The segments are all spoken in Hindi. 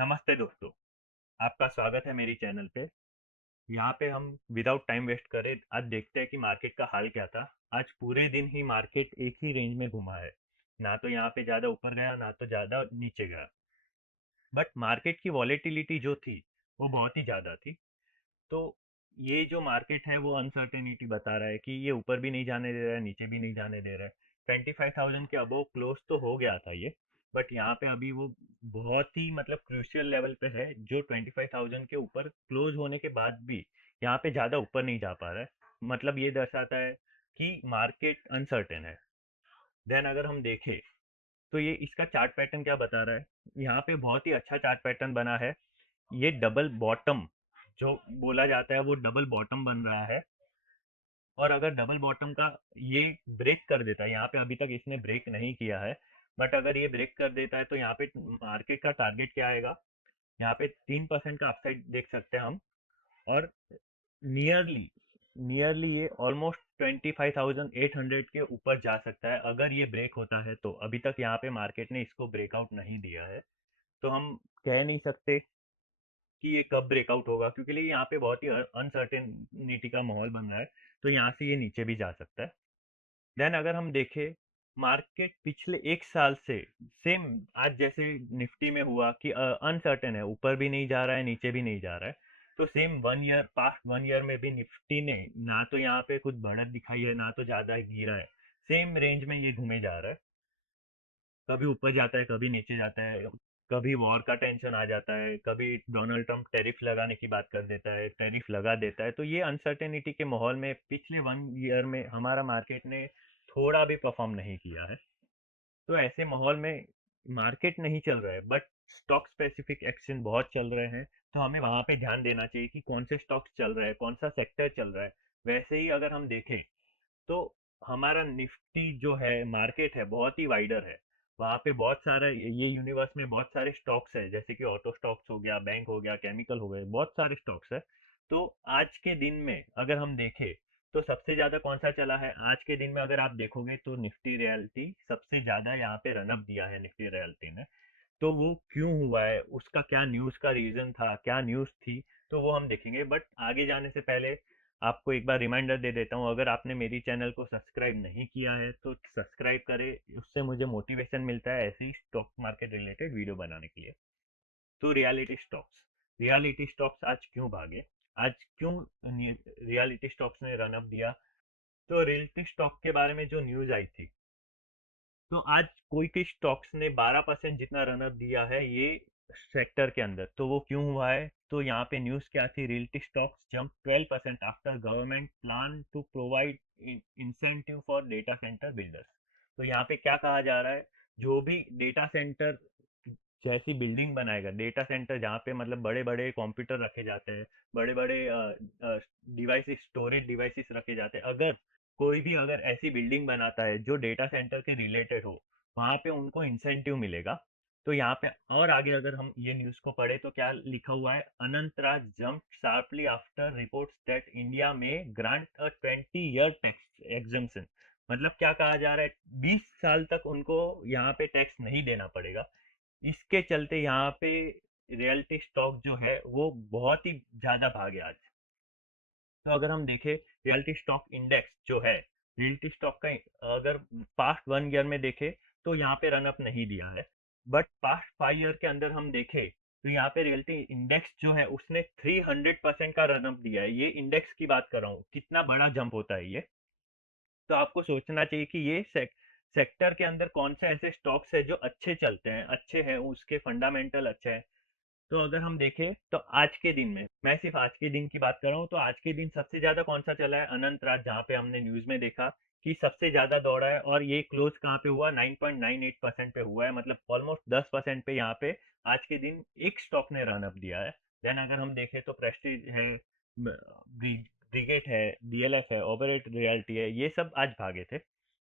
नमस्ते दोस्तों, आपका स्वागत है मेरी चैनल पे। यहाँ पे हम विदाउट टाइम वेस्ट करे आज देखते हैं कि मार्केट का हाल क्या था। आज पूरे दिन ही मार्केट एक ही रेंज में घुमा है। ना तो यहाँ पे ज़्यादा ऊपर गया, ना तो ज़्यादा नीचे गया। बट मार्केट की वॉलेटिलिटी जो थी, वो बहुत ही ज़्यादा थी। तो ये जो मार्केट है वो अनसर्टेनिटी बता रहा है कि ये ऊपर भी नहीं जाने दे रहा है, नीचे भी नहीं जाने दे रहा है। 25,000 के अबव क्लोज तो हो गया था ये। बट यहाँ पे अभी वो बहुत ही मतलब क्रूशियल लेवल पे है, जो 25,000 के ऊपर क्लोज होने के बाद भी यहाँ पे ज़्यादा ऊपर नहीं जा पा रहा है। मतलब ये दर्शाता है कि मार्केट अनसर्टेन है। देन अगर हम देखें तो ये इसका चार्ट पैटर्न क्या बता रहा है। यहाँ पे बहुत ही अच्छा चार्ट पैटर्न बना है। ये डबल बॉटम जो बोला जाता है वो डबल बॉटम बन रहा है। और अगर डबल बॉटम का ये ब्रेक कर देता है, यहाँ पे अभी तक इसने ब्रेक नहीं किया है, बट अगर ये ब्रेक कर देता है तो यहाँ पे मार्केट का टारगेट क्या आएगा। यहाँ पे 3% का अपसाइड देख सकते हैं हम। और नियरली नियरली ये ऑलमोस्ट 25,800 के ऊपर जा सकता है अगर ये ब्रेक होता है। तो अभी तक यहाँ पे मार्केट ने इसको ब्रेकआउट नहीं दिया है, तो हम कह नहीं सकते कि ये कब ब्रेकआउट होगा, क्योंकि यहाँ पे बहुत ही अनसर्टेनिटी का माहौल बन रहा है। तो यहाँ से ये नीचे भी जा सकता है। देन अगर हम देखें मार्केट पिछले एक साल से सेम आज जैसे निफ्टी में हुआ कि अनसर्टेन है, ऊपर भी नहीं जा रहा है, नीचे भी नहीं जा रहा है। तो सेम 1 ईयर पास्ट 1 ईयर में भी निफ्टी ने ना तो यहाँ पे कुछ बढ़त दिखाई है, ना तो ज्यादा गिरा है। सेम रेंज में ये घूमे जा रहा है। कभी ऊपर जाता है, कभी नीचे जाता है। कभी वॉर का टेंशन आ जाता है, कभी डोनाल्ड ट्रंप टैरिफ लगाने की बात कर देता है, टैरिफ लगा देता है। तो ये अनसर्टेनिटी के माहौल में पिछले 1 ईयर में हमारा मार्केट ने थोड़ा भी परफॉर्म नहीं किया है। तो ऐसे माहौल में मार्केट नहीं चल रहा है, बट स्टॉक स्पेसिफिक एक्शन बहुत चल रहे हैं। तो हमें वहां पे ध्यान देना चाहिए कि कौन से स्टॉक्स चल रहा है, कौन सा सेक्टर चल रहा है। वैसे ही अगर हम देखें तो हमारा निफ्टी जो है मार्केट है बहुत ही वाइडर है। वहाँ पे बहुत सारा ये यूनिवर्स में बहुत सारे स्टॉक्स है, जैसे कि ऑटो स्टॉक्स हो गया, बैंक हो गया, केमिकल हो गए, बहुत सारे स्टॉक्स है। तो आज के दिन में अगर हम देखें तो सबसे ज्यादा कौन सा चला है आज के दिन में, अगर आप देखोगे तो निफ्टी रियल्टी सबसे ज्यादा यहाँ पे रनअप दिया है निफ्टी रियल्टी ने। तो वो क्यों हुआ है, उसका क्या न्यूज़ का रीज़न था, क्या न्यूज़ थी, तो वो हम देखेंगे। बट आगे जाने से पहले आपको एक बार रिमाइंडर दे देता हूँ, अगर आपने मेरी चैनल को सब्सक्राइब नहीं किया है तो सब्सक्राइब करें। उससे मुझे मोटिवेशन मिलता है ऐसे ही स्टॉक मार्केट रिलेटेड वीडियो बनाने के लिए। तो रियलिटी स्टॉक्स आज क्यों भागे, आज क्यों रियलिटी स्टॉक्स ने रनअप दिया। तो रियलिटी स्टॉक के बारे में जो न्यूज़ आई थी, तो आज कोई कोई स्टॉक्स ने 12% जितना रनअप दिया है ये सेक्टर के अंदर। तो वो क्यों हुआ है, तो यहाँ पे न्यूज़ क्या थी, realty stocks jump 12% after government plan to provide incentive for data centre builders. तो यहाँ पे क्या कहा जा रहा है, जो भी डेटा सेंटर जैसी बिल्डिंग बनाएगा, डेटा सेंटर जहाँ पे मतलब बड़े बड़े कंप्यूटर रखे जाते हैं, बड़े बड़े डिवाइसेस, स्टोरेज डिवाइसेस रखे जाते हैं, अगर कोई भी अगर ऐसी बिल्डिंग बनाता है जो डेटा सेंटर के रिलेटेड हो, वहां पे उनको इंसेंटिव मिलेगा। तो यहाँ पे और आगे अगर हम ये न्यूज को पढ़े तो क्या लिखा हुआ है, Anant Raj jump sharply after reports that India may grant a 20 year tax exemption. मतलब क्या कहा जा रहा है, 20 साल तक उनको यहाँ पे टैक्स नहीं देना पड़ेगा। इसके चलते यहाँ पे रियल्टी स्टॉक जो है वो बहुत ही ज्यादा भागे आज। तो अगर हम देखें रियल्टी स्टॉक इंडेक्स जो है, रियल्टी स्टॉक का अगर पास्ट 1 ईयर में देखें तो यहाँ पे रनअप नहीं दिया है। बट पास्ट 5 ईयर के अंदर हम देखें तो यहाँ पे रियल्टी इंडेक्स जो है उसने 300% का रनअप दिया है। ये इंडेक्स की बात कर रहा हूँ, कितना बड़ा जंप होता है ये। तो आपको सोचना चाहिए कि ये सेक्टर के अंदर कौन से ऐसे स्टॉक्स है जो अच्छे चलते हैं, अच्छे हैं, उसके फंडामेंटल अच्छे हैं। तो अगर हम देखें तो आज के दिन में, मैं सिर्फ आज के दिन की बात कर रहा हूँ, तो आज के दिन सबसे ज्यादा कौन सा चला है, अनंत राज, जहाँ पे हमने न्यूज में देखा कि सबसे ज्यादा दौड़ा है। और ये क्लोज कहाँ पे हुआ, 9.98% पे हुआ है, मतलब ऑलमोस्ट 10% पे यहाँ पे आज के दिन एक स्टॉक ने रन अप दिया है। देन अगर हम देखें तो प्रेस्टीज है, ब्रिगेड है, डीएलएफ है, ओबरेट रियल्टी है, ये सब आज भागे थे।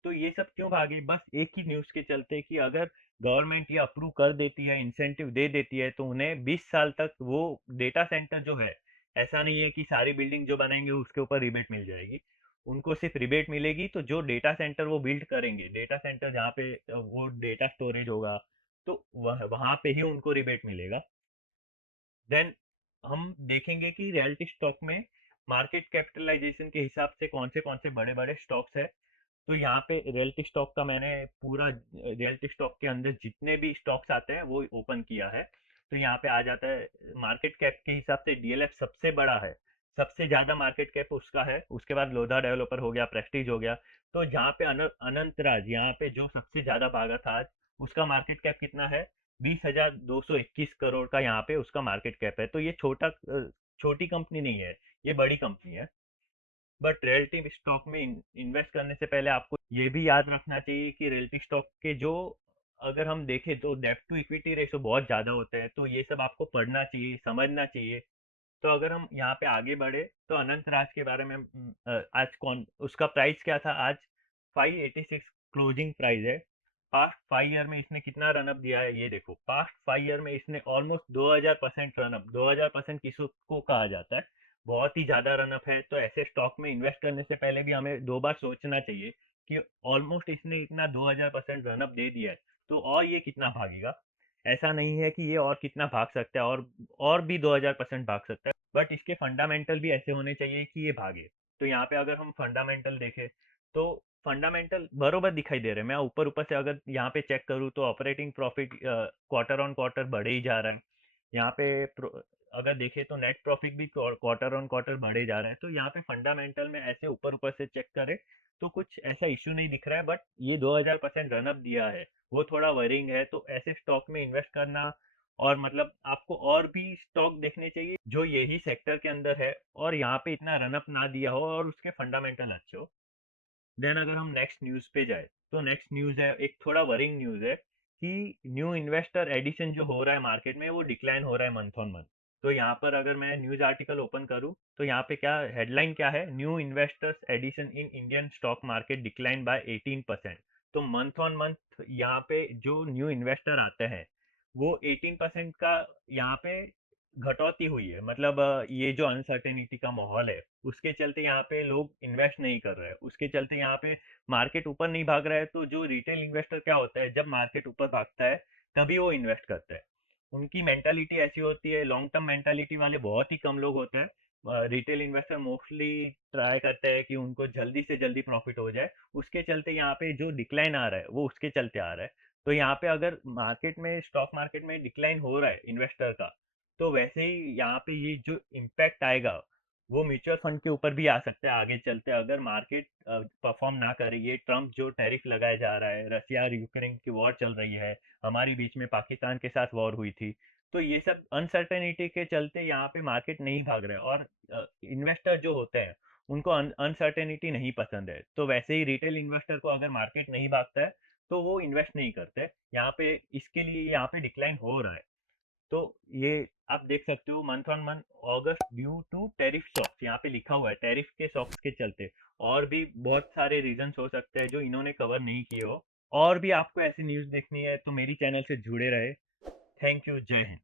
तो ये सब क्यों भागे, बस एक ही न्यूज के चलते कि अगर गवर्नमेंट ये अप्रूव कर देती है, इंसेंटिव दे देती है, तो उन्हें 20 साल तक वो डेटा सेंटर जो है, ऐसा नहीं है कि सारी बिल्डिंग जो बनाएंगे उसके ऊपर रिबेट मिल जाएगी। उनको सिर्फ रिबेट मिलेगी तो जो डेटा सेंटर वो बिल्ड करेंगे, डेटा सेंटर जहाँ पे वो डेटा स्टोरेज होगा, तो वहाँ पे ही उनको रिबेट मिलेगा। देन हम देखेंगे कि रियलिटी स्टॉक में मार्केट कैपिटलाइजेशन के हिसाब से कौन से बड़े बड़े स्टॉक्स है। तो यहाँ पे रियलिटी स्टॉक का मैंने पूरा रियलिटी स्टॉक के अंदर जितने भी स्टॉक्स आते हैं वो ओपन किया है। तो यहाँ पे आ जाता है मार्केट कैप के हिसाब से डीएलएफ सबसे बड़ा है, सबसे ज्यादा मार्केट कैप उसका है। उसके बाद लोधा डेवलपर हो गया, प्रेस्टीज हो गया। तो जहाँ पे अनंत राज यहाँ पे जो सबसे ज्यादा भागा था आज, उसका मार्केट कैप कितना है? 20,221 करोड़ का यहाँ पे उसका मार्केट कैप है। तो ये छोटी कंपनी नहीं है, ये बड़ी कंपनी है। बट रियलिटी स्टॉक में इन्वेस्ट करने से पहले आपको ये भी याद रखना चाहिए कि रियलिटी स्टॉक के जो, अगर हम देखें तो डेब्ट टू इक्विटी रेशो बहुत ज़्यादा होता है। तो ये सब आपको पढ़ना चाहिए, समझना चाहिए। तो अगर हम यहाँ पे आगे बढ़े तो अनंत राज के बारे में आज कौन, उसका प्राइस क्या था आज? 586 क्लोजिंग प्राइस है। पास्ट 5 ईयर में इसने कितना रनअप दिया है ये देखो। पास्ट 5 ईयर में इसने ऑलमोस्ट 2000% रनअप। 2000% किसको कहा जाता है? बहुत ही ज्यादा रनअप है। तो ऐसे स्टॉक में इन्वेस्ट करने से पहले भी हमें दो बार सोचना चाहिए कि ऑलमोस्ट इसने इतना 2000% रनअप दे दिया है, तो और ये कितना भागेगा। ऐसा नहीं है कि ये और कितना भाग सकता है, और भी 2000% भाग सकता है। बट इसके फंडामेंटल भी ऐसे होने चाहिए कि ये भागे। तो यहाँ पे अगर हम फंडामेंटल देखें तो फंडामेंटल बरोबर दिखाई दे रहे हैं। मैं ऊपर ऊपर से अगर यहाँ पे चेक करूँ तो operating profit quarter on quarter बढ़े ही जा रहा है। यहाँ पे अगर देखें तो नेट प्रॉफिट भी क्वार्टर ऑन क्वार्टर बढ़े जा रहा है। तो यहाँ पे फंडामेंटल में ऐसे ऊपर ऊपर से चेक करें तो कुछ ऐसा इश्यू नहीं दिख रहा है। बट ये 2000% रनअप दिया है, वो थोड़ा वरिंग है। तो ऐसे स्टॉक में इन्वेस्ट करना, और मतलब आपको और भी स्टॉक देखने चाहिए जो यही सेक्टर के अंदर है और यहाँ पे इतना रनअप ना दिया हो और उसके फंडामेंटल अच्छे हो। देन अगर हम नेक्स्ट न्यूज़ पे जाए तो नेक्स्ट न्यूज़ है, एक थोड़ा वरिंग न्यूज़ है कि न्यू इन्वेस्टर एडिशन जो हो रहा है मार्केट में वो डिक्लाइन हो रहा है मंथ ऑन मंथ। तो यहाँ पर अगर मैं न्यूज़ आर्टिकल ओपन करूँ तो यहाँ पे क्या हेडलाइन क्या है? New investors addition in Indian stock market decline by 18%। तो मंथ ऑन मंथ यहाँ पे जो न्यू इन्वेस्टर आते हैं वो 18% का यहाँ पे घटौती हुई है। मतलब ये जो अनसर्टेनिटी का माहौल है उसके चलते यहाँ पे लोग इन्वेस्ट नहीं कर रहे हैं। उसके चलते यहाँ पे मार्केट ऊपर नहीं भाग रहा है। तो जो रिटेल इन्वेस्टर क्या होता है, जब मार्केट ऊपर भागता है तभी वो इन्वेस्ट करता है। उनकी मेंटालिटी ऐसी होती है। लॉन्ग टर्म मेंटालिटी वाले बहुत ही कम लोग होते हैं। रिटेल इन्वेस्टर मोस्टली ट्राई करते हैं कि उनको जल्दी से जल्दी प्रॉफिट हो जाए। उसके चलते यहाँ पे जो डिक्लाइन आ रहा है वो उसके चलते आ रहा है। तो यहाँ पे अगर मार्केट में, स्टॉक मार्केट में डिक्लाइन हो रहा है इन्वेस्टर का, तो वैसे ही यहाँ पे ये जो इम्पैक्ट आएगा वो म्यूचुअल फंड के ऊपर भी आ सकता है आगे चलते। अगर मार्केट परफॉर्म ना करे, ये ट्रम्प जो टैरिफ लगाया जा रहा है, रसिया और यूक्रेन की वॉर चल रही है, हमारी बीच में पाकिस्तान के साथ वॉर हुई थी। तो ये सब अनसर्टेनिटी के चलते यहाँ पे मार्केट नहीं भाग रहा है। और इन्वेस्टर जो होते हैं उनको अनसर्टेनिटी नहीं पसंद है। तो वैसे ही रिटेल इन्वेस्टर को अगर मार्केट नहीं भागता है तो वो इन्वेस्ट नहीं करते यहाँ पे। इसके लिए यहाँ पे डिक्लाइन हो रहा है। तो ये आप देख सकते हो month on month August due to tariff shocks, यहाँ पे लिखा हुआ है टैरिफ के शॉक्स के चलते। और भी बहुत सारे रीजंस हो सकते हैं जो इन्होंने कवर नहीं किए हो। और भी आपको ऐसी न्यूज़ देखनी है तो मेरी चैनल से जुड़े रहे। Thank you. जय हिंद।